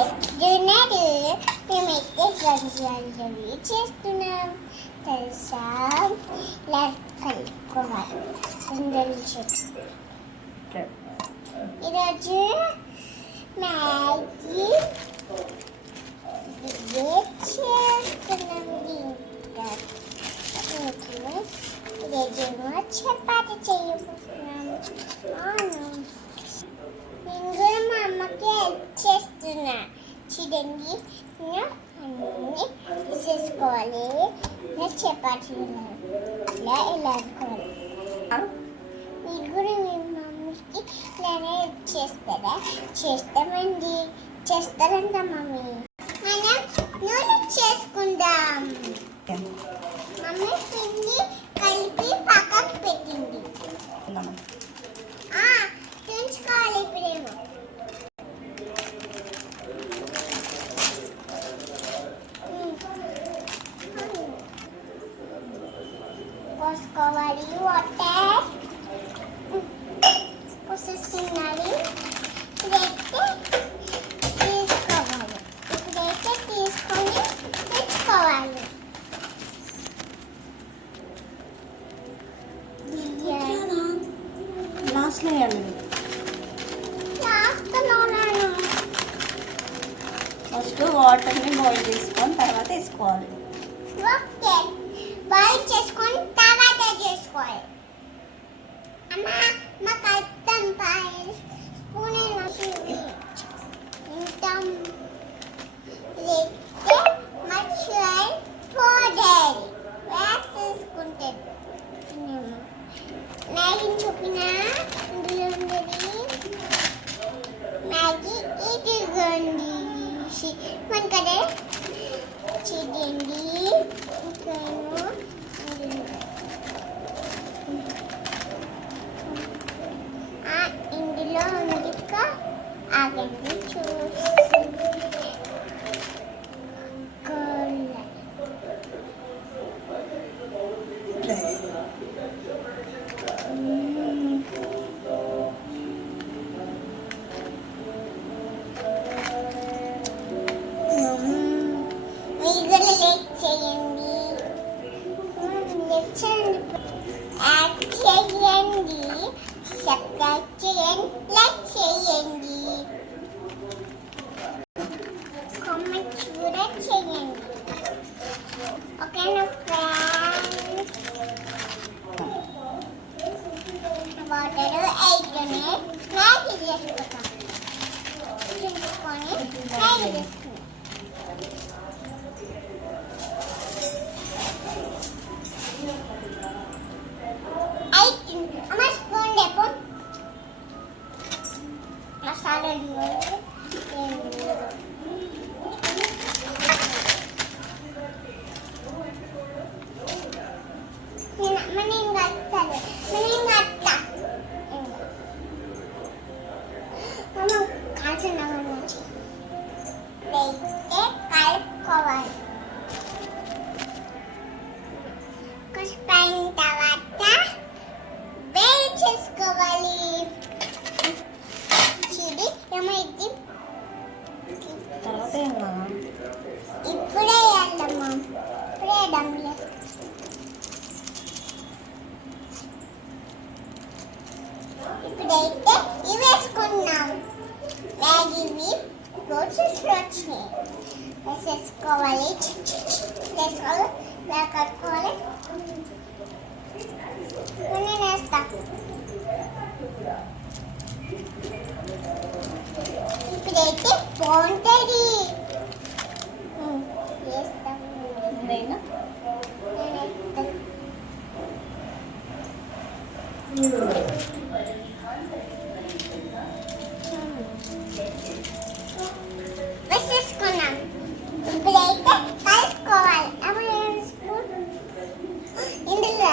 ఎట్లున్నారు? మేమైతే గంజాలు చేస్తున్నాం తెలుసా. ఇలా కలుపుకోవాలి ఉండలు చెట్టు. ఈరోజు మ్యాగీ చేస్తున్నాం. ఈరోజేమో చపాతి చేయబోతున్నాం. అవును, నేను కూడా మా అమ్మకి హెల్ప్ చేస్తున్నా. చూడండి, అన్నీ తీసేసుకోవాలి. చపాతీ ఇలా అనుకోవాలి. మీరు కూడా మీ మమ్మీకి ఇలానే హెల్ప్ చేస్తారా? చేస్తామండి. చేస్తారంట మమ్మీ. మనం నూనె చేసుకుందాం. మమ్మీ పిండి కలిపి పక్కకు పెట్టింది. తుంచుకోవాలి ఇప్పుడేమో. పోసుకోవాలి వాటర్. పోసేస్తున్నది. ఇప్పుడైతే తీసుకోవాలి. ఇప్పుడైతే తీసుకొని తెచ్చుకోవాలి. లాస్ట్లో వేయాలి. ఫస్ట్ వాటర్ని బాయిల్ చేసుకొని తర్వాత వేసుకోవాలి. ఓకే, బాయిల్ చేసుకొని తర్వాత చేసుకోవాలి. అమ్మా మా కలుపుతాం. స్పూన్ ఇంటాం. లేకపోతే మర్చిపోయి పౌడర్ వేసేసుకుంటారు. మ్యాగీ చూపిన ఇందులో ఉండేది. మ్యాగీ ఇదిగోండి. మన కదా చూడండి. ఇందులో ఉంది. ఆగండి చూసి సబ్స్క్రైబ్ చేయండి, లైక్ చేయండి, కామెంట్స్ కూడా చేయండి. ఓకేనా ఫ్రెండ్స్? వాటర్ అయితేనే మ్యాగీ చేసుకుంటాం. చూసుకొని మ్యాగీ చేసుకుంటాం. కలుపుకోవాలి. పైన తర్వాత వేడి చేసుకోవాలి. చిడి ఏమైంది? తర్వాత ఇప్పుడే వేయాలమ్మా. ఇప్పుడే దమ్ములే. ఇప్పుడైతే ఇవి వేసుకున్నాం. మ్యాగీవి రోజెస్ వచ్చినాయి. వేసేసుకోవాలి. వేసుకోవాలి. ఇలా కట్టుకోవాలి. నేను వేస్తా. ఇప్పుడైతే బాగుంటుంది. వేస్తాం. వేసేసుకున్నాం. ఇప్పుడైతే కలుపుకోవాలి. ఇందులో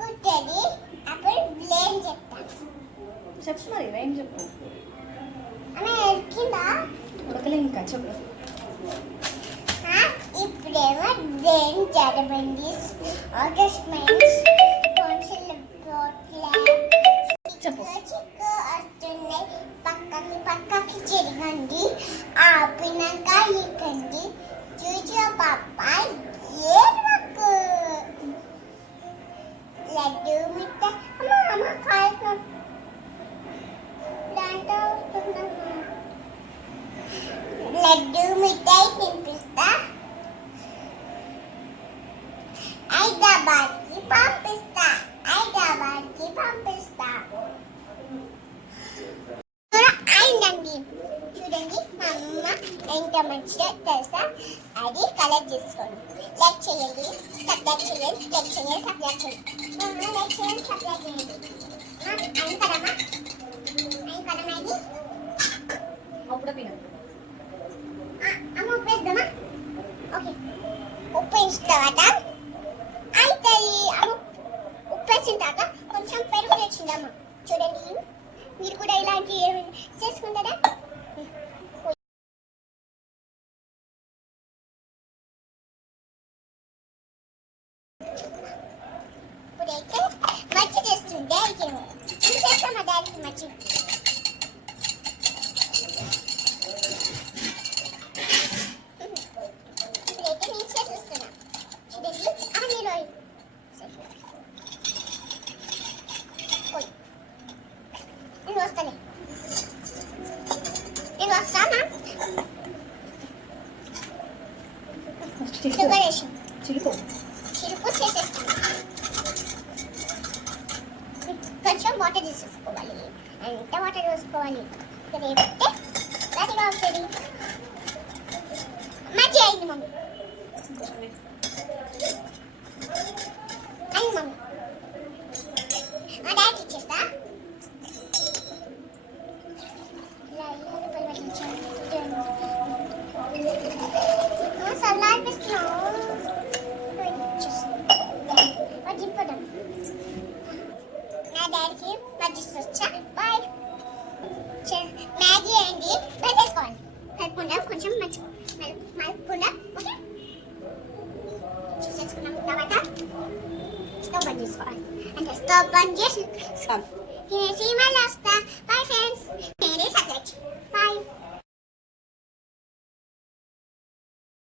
ఉడుకుతుంది. అప్పుడు బ్లేమ్ చెప్తాను. చెప్పు మరి, ఏం చెప్పు. అమ్మ ఎక్కిందా? ఉడకలే ఇంకా, చెప్పు. ఇప్పుడేమో బ్లేమ్ advantages, adjustments, console చెప్పు. చిక్కు వస్తున్నాయి. పక్కకి చెరగండి, ఆపినాక ఇకండి, చూచో పాపాయ్ ఏడవకు. లడ్డు మిఠాయి అమ్మ కాయకు దాంట్లో వస్తుందమ్మా. లడ్డు మిఠాయి తినిపిస్తా, హైదరాబాద్కి పంపిస్తా. అయిందండి. చూడండి మా అమ్మ ఎంత మంచిగా తెలుసా. అది కలర్ చేసుకోండి. లైక్ చేయండి, సబ్స్క్రైబ్ చేయండి, లైక్ చేయండి, సబ్స్క్రైబ్ చేయండి, లైక్ చేయండి, సబ్స్క్రైబ్ చేయండి. అయింది కదమ్మా, ఇది అప్పుడు పిన అమ్మ ఉప్పేద్దామా? ఓకే, ఉప్పు వేసిన తర్వాత అవుతుంది. అమ్మ ఉప్పేసిన తర్వాత కొంచెం పెరుగు తెచ్చిందమ్మ. చూడండి, మీరు కూడా ఇలాంటి చేసుకుంటారా? ఇప్పుడైతే మచ్చి చేస్తుంది డాడీకి. చేస్తాం మా డాడీకి మచ్చి. ఇప్పుడైతే నేను చేసేస్తున్నా. చూడండి, మీరు నేను వస్తాను. షుగర్ వేసి చిలుకు చిరుపు చేసేస్తాను. కొంచెం వాటర్ తీసేసుకోవాలి. ఎంత వాటర్ వేసుకోవాలి? రేపట్టే గట్టిగా వస్తుంది. మంచి అయింది మమ్మీ. అయింది మమ్మీ. మా డాడీ ఇచ్చేస్తా. నా డాడీకి మజ్జిగ వచ్చా. బాయ్. మ్యాగీ అయింది, పెట్టేసుకోవాలి. కలుపుకుండా కొంచెం మలుపుకుండా. ఓకే, చూసేసుకున్నాం తర్వాత స్టవ్ బంద్ చేసుకోవాలి. అంటే స్టవ్ బంద్ చేసి తినేసి మళ్ళీ వస్తా. బాయ్ ఫ్రెండ్స్, నేనే సబ్జెక్ట్. బాయ్.